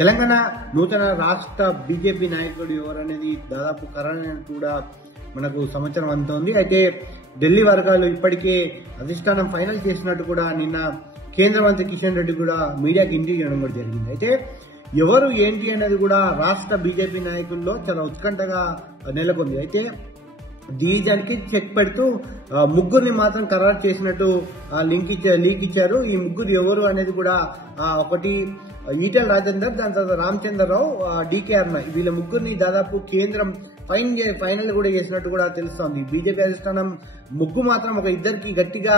తెలంగాణ నూతన రాష్ట్ర బీజేపీ నాయకుడు ఎవరనేది దాదాపు ఖరారైనట్టు కూడా మనకు సమాచారం అందుతోంది. అయితే ఢిల్లీ వర్గాలు ఇప్పటికే అధిష్టానం ఫైనల్ చేసినట్టు కూడా నిన్న కేంద్ర మంత్రి కిషన్ రెడ్డి కూడా మీడియాకి ఇంటర్వ్యూ చేయడం కూడా జరిగింది. అయితే ఎవరు ఏంటి అనేది కూడా రాష్ట్ర బీజేపీ నాయకుల్లో చాలా ఉత్కంఠగా నెలకొంది. అయితే దీనికి చెక్ పెడుతూ ముగ్గురిని మాత్రం ఖరారు చేసినట్టు లీక్ ఇచ్చారు. ఈ ముగ్గురు ఎవరు అనేది కూడా ఒకటి ఈటెల రాజేందర్, దాని తర్వాత రామచంద్రరావు, డీకే అరుణ, వీళ్ళ ముగ్గురిని దాదాపు కేంద్రం ఫైనల్ కూడా చేసినట్టు కూడా తెలుస్తోంది. బీజేపీ అధిష్టానం ముగ్గు మాత్రం ఒక ఇద్దరికి గట్టిగా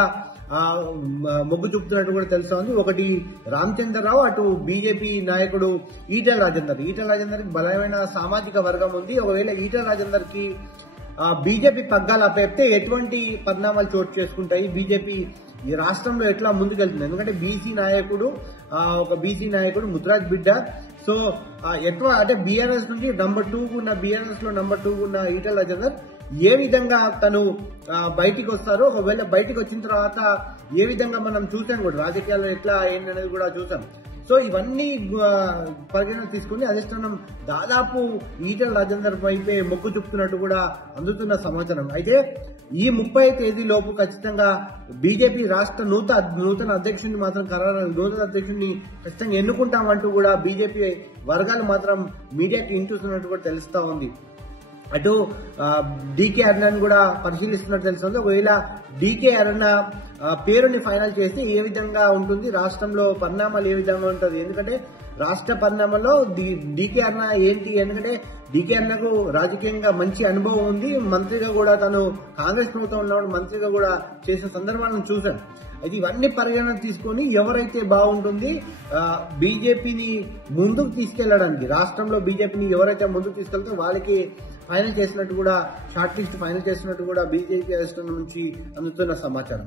మొగ్గు చూపుతున్నట్టు కూడా తెలుస్తోంది. ఒకటి రామచంద్రరావు, అటు బీజేపీ నాయకుడు ఈటెల రాజేందర్ కి బలమైన సామాజిక వర్గం ఉంది. ఒకవేళ ఈటెల రాజేందర్ కి బీజేపీ పగ్గాలు అప్పచెప్తే ఎటువంటి పరిణామాలు చోటు చేసుకుంటాయి, బీజేపీ ఈ రాష్ట్రంలో ఎట్లా ముందుకెళ్తుంది, ఎందుకంటే ఒక బీసీ నాయకుడు ముద్రాజ్ బిడ్డ. సో ఎట్లా అంటే బీఆర్ఎస్ నుంచి బీఆర్ఎస్ లో నంబర్ 2 ఉన్న ఈటెల రాజేందర్ ఏ విధంగా తను బయటికి వస్తారో, ఒకవేళ బయటికి వచ్చిన తర్వాత ఏ విధంగా మనం చూసాం కూడా రాజకీయాల్లో ఎట్లా ఏంటనేది కూడా చూసాం. సో ఇవన్నీ పరిగణన తీసుకుని అధిష్టానం దాదాపు ఈటెల రాజేందర్ వైపే మొగ్గు చూపుతున్నట్టు కూడా అందుతున్న సమాచారం. అయితే ఈ 30 తేదీలోపు ఖచ్చితంగా బీజేపీ రాష్ట్ర నూతన అధ్యక్షుడిని మాత్రం నూతన అధ్యక్షుడిని ఖచ్చితంగా ఎన్నుకుంటామంటూ కూడా బీజేపీ వర్గాలు మాత్రం మీడియాకి ఇంటూస్తున్నట్టు కూడా తెలుస్తా ఉంది. అటు డీకే అరుణని కూడా పరిశీలిస్తున్నట్టు తెలుస్తుంది. ఒకవేళ డీకే అరుణ పేరుని ఫైనల్ చేస్తే ఏ విధంగా ఉంటుంది, రాష్ట్రంలో పరిణామాలు ఏ విధంగా ఉంటుంది, ఎందుకంటే రాష్ట్ర పరిణామాల్లో డీకే అరుణ ఏంటి, ఎందుకంటే డీకే అరుణకు రాజకీయంగా మంచి అనుభవం ఉంది. మంత్రిగా కూడా తను కాంగ్రెస్ ప్రభుత్వం ఉన్నప్పుడు మంత్రిగా కూడా చేసిన సందర్భాలను చూశాను. అయితే ఇవన్నీ పరిగణన తీసుకొని ఎవరైతే బాగుంటుంది బీజేపీని ముందుకు తీసుకెళ్లడానికి, రాష్ట్రంలో బీజేపీని ఎవరైతే ముందుకు తీసుకెళ్తే వాళ్ళకి ఫైనల్ చేసినట్టు కూడా షార్ట్ లిస్ట్ ఫైనల్ చేసినట్టు కూడా బీజేపీ అధిష్టానం నుంచి అందుతున్న సమాచారం.